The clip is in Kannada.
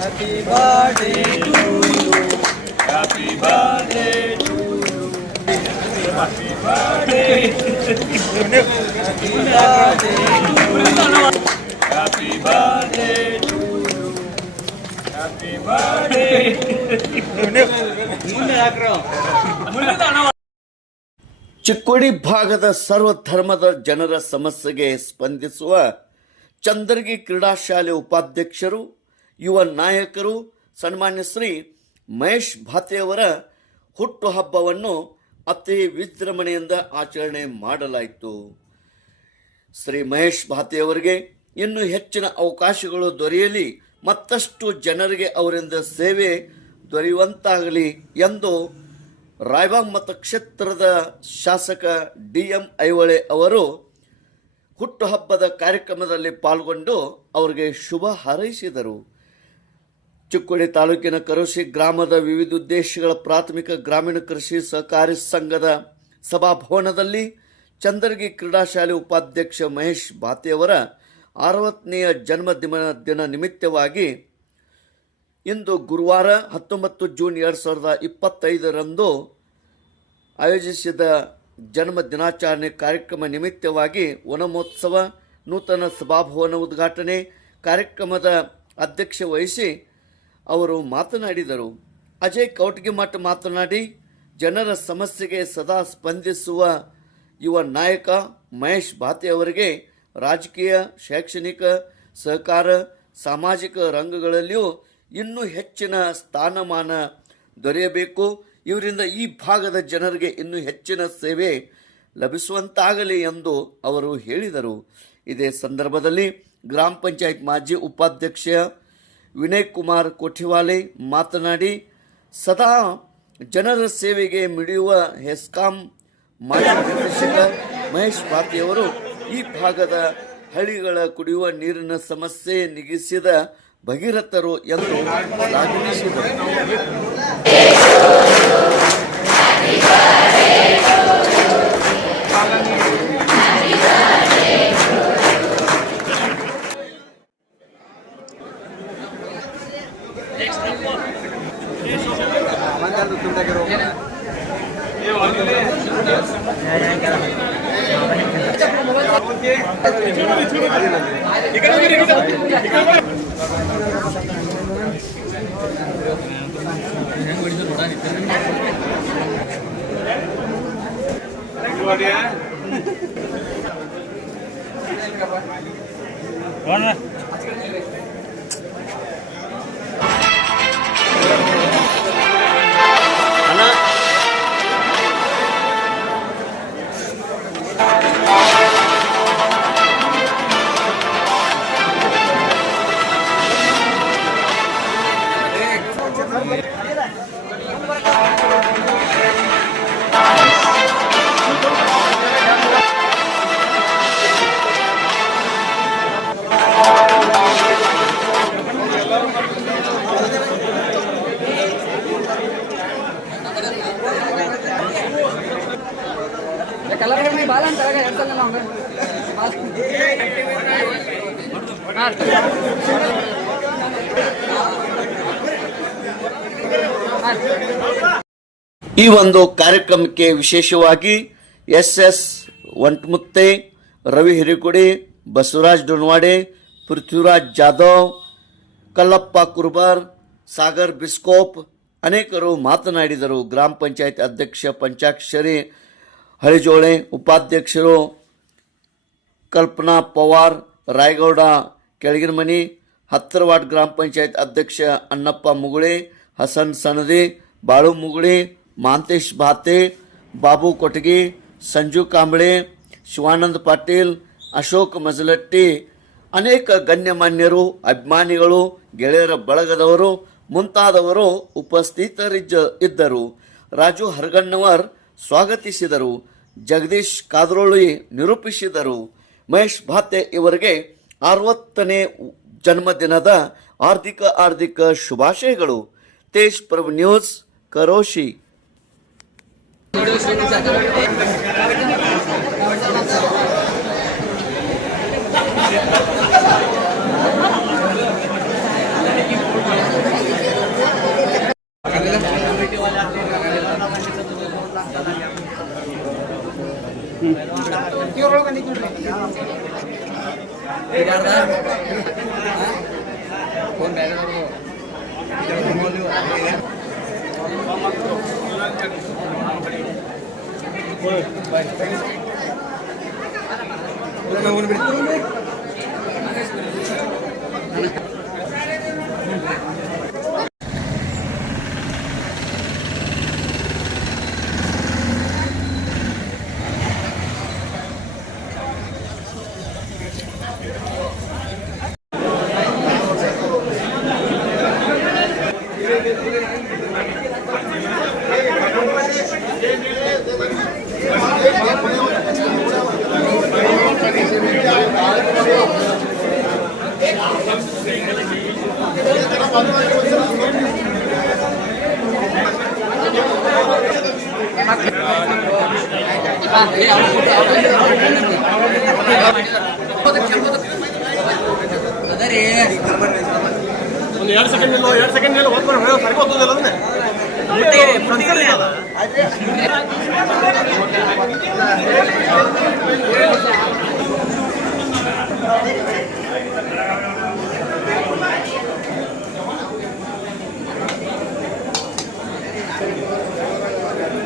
Happy birthday to you. Happy birthday to you. Happy birthday. Happy birthday to you. Happy birthday to you. Happy birthday. Chikkodi ಭಾಗದ ಸರ್ವ ಧರ್ಮದ ಜನರ ಸಮಸ್ಯೆಗೆ ಸ್ಪಂದಿಸುವ ಚಂದರ್ಗಿ ಕ್ರೀಡಾ ಶಾಲೆ ಉಪಾಧ್ಯಕ್ಷರು ಯುವ ನಾಯಕರು ಸನ್ಮಾನ್ಯ ಶ್ರೀ ಮಹೇಶ್ ಭಾತೆಯವರ ಹುಟ್ಟುಹಬ್ಬವನ್ನು ಅತಿ ವಿಜೃಂಭಣೆಯಿಂದ ಆಚರಣೆ ಮಾಡಲಾಯಿತು. ಶ್ರೀ ಮಹೇಶ್ ಭಾತೆಯವರಿಗೆ ಇನ್ನೂ ಹೆಚ್ಚಿನ ಅವಕಾಶಗಳು ದೊರೆಯಲಿ, ಮತ್ತಷ್ಟು ಜನರಿಗೆ ಅವರಿಂದ ಸೇವೆ ದೊರೆಯುವಂತಾಗಲಿ ಎಂದು ರಾಯಬಾಗ್ ಮತಕ್ಷೇತ್ರದ ಶಾಸಕ DM ಐಹೊಳೆ ಅವರು ಹುಟ್ಟುಹಬ್ಬದ ಕಾರ್ಯಕ್ರಮದಲ್ಲಿ ಪಾಲ್ಗೊಂಡು ಅವರಿಗೆ ಶುಭ ಹಾರೈಸಿದರು. ಚಿಕ್ಕೋಡಿ ತಾಲೂಕಿನ ಕರೋಶಿ ಗ್ರಾಮದ ವಿವಿಧ ಉದ್ದೇಶಗಳ ಪ್ರಾಥಮಿಕ ಗ್ರಾಮೀಣ ಕೃಷಿ ಸಹಕಾರಿ ಸಂಘದ ಸಭಾಭವನದಲ್ಲಿ ಚಂದರ್ಗಿ ಕ್ರೀಡಾ ಶಾಲೆ ಉಪಾಧ್ಯಕ್ಷ ಮಹೇಶ್ ಭಾತೆಯವರ 60ನೇ ಜನ್ಮದಿನ ನಿಮಿತ್ತವಾಗಿ ಇಂದು ಗುರುವಾರ 19 ಜೂನ್ 2025ರಂದು ಆಯೋಜಿಸಿದ ಜನ್ಮ ದಿನಾಚರಣೆ ಕಾರ್ಯಕ್ರಮ ನಿಮಿತ್ತವಾಗಿ ವನಮಹೋತ್ಸವ ನೂತನ ಸಭಾಭವನ ಉದ್ಘಾಟನೆ ಕಾರ್ಯಕ್ರಮದ ಅಧ್ಯಕ್ಷತೆ ವಹಿಸಿ ಅವರು ಮಾತನಾಡಿದರು. ಅಜಯ್ ಕೌಟಗಿಮಠ ಮಾತನಾಡಿ, ಜನರ ಸಮಸ್ಯೆಗೆ ಸದಾ ಸ್ಪಂದಿಸುವ ಯುವ ನಾಯಕ ಮಹೇಶ್ ಭಾತೆ ಅವರಿಗೆ ರಾಜಕೀಯ, ಶೈಕ್ಷಣಿಕ, ಸಹಕಾರ, ಸಾಮಾಜಿಕ ರಂಗಗಳಲ್ಲಿಯೂ ಇನ್ನೂ ಹೆಚ್ಚಿನ ಸ್ಥಾನಮಾನ ದೊರೆಯಬೇಕು. ಇವರಿಂದ ಈ ಭಾಗದ ಜನರಿಗೆ ಇನ್ನೂ ಹೆಚ್ಚಿನ ಸೇವೆ ಲಭಿಸುವಂತಾಗಲಿ ಎಂದು ಅವರು ಹೇಳಿದರು. ಇದೇ ಸಂದರ್ಭದಲ್ಲಿ ಗ್ರಾಮ ಪಂಚಾಯತ್ ಮಾಜಿ ಉಪಾಧ್ಯಕ್ಷ ವಿನಯ್ ಕುಮಾರ್ ಕೋಠಿವಾಲೆ ಮಾತನಾಡಿ, ಸದಾ ಜನರ ಸೇವೆಗೆ ಮಿಡಿಯುವ ಹೆಸ್ಕಾಂ ಮಾಜಿ ನಿರ್ದೇಶಕ ಮಹೇಶ್ ಭಾತೆಯವರು ಈ ಭಾಗದ ಹಳ್ಳಿಗಳ ಕುಡಿಯುವ ನೀರಿನ ಸಮಸ್ಯೆ ನೀಗಿಸಿದ ಭಗೀರಥರು ಎಂದು ಶ್ಲಾಘಿಸಿದರು. ಈ ಒಂದು ಕಾರ್ಯಕ್ರಮಕ್ಕೆ ವಿಶೇಷವಾಗಿ SS ವಂಟಮುತ್ತೆ, ರವಿ ಹಿರೇಕೊಡಿ, ಬಸವರಾಜ್ ಡೊನ್ವಾಡೆ, ಪೃಥ್ವಿರಾಜ್ ಜಾಧವ್, ಕಲ್ಲಪ್ಪ ಕುರ್ಬಾರ್, ಸಾಗರ್ ಬಿಸ್ಕೋಪ್ ಅನೇಕರು ಮಾತನಾಡಿದರು. ಗ್ರಾಮ ಪಂಚಾಯತ್ ಅಧ್ಯಕ್ಷ ಪಂಚಾಕ್ಷರಿ ಹಳಿಜೋಳೆ, ಉಪಾಧ್ಯಕ್ಷರು ಕಲ್ಪನಾ ಪವಾರ್, ರಾಯಗೌಡ ಕೆಳಗಿನಮನಿ, 10 ವಾರ್ಡ್ ಗ್ರಾಮ ಪಂಚಾಯತ್ ಅಧ್ಯಕ್ಷ ಅಣ್ಣಪ್ಪ ಮುಗುಳೆ, ಹಸನ್ ಸನದಿ, ಬಾಳು ಮುಗುಳಿ, ಮಾಂತೇಶ್ ಭಾತೆ, ಬಾಬು ಕೊಟಗಿ, ಸಂಜು ಕಾಂಬಳೆ, ಶಿವಾನಂದ ಪಾಟೀಲ್, ಅಶೋಕ್ ಮಜಲಟ್ಟಿ, ಅನೇಕ ಗಣ್ಯಮಾನ್ಯರು, ಅಭಿಮಾನಿಗಳು, ಗೆಳೆಯರ ಬಳಗದವರು ಮುಂತಾದವರು ಉಪಸ್ಥಿತರಿದ್ದರು. ರಾಜು ಹರಗಣ್ಣವರ್ ಸ್ವಾಗತಿಸಿದರು. ಜಗದೀಶ್ ಕಾದ್ರೋಳಿ ನಿರೂಪಿಸಿದರು. ಮಹೇಶ್ ಭಾತೆ ಇವರಿಗೆ 60ನೇ ಜನ್ಮದಿನದ ಹಾರ್ದಿಕ ಶುಭಾಶಯಗಳು. ತೇಜ್ ಪ್ರಭು ನ್ಯೂಸ್, ಕರೋಶಿ. ಒಂದು 2 ಸೆಕೆಂಡ್ ನಿಲ್ಲು, 2 ಸೆಕೆಂಡ್ ನಿಲ್ಲು, ಸರಿಗೋಗ್ತದಲ್ಲ ಅದನ್ನೇ.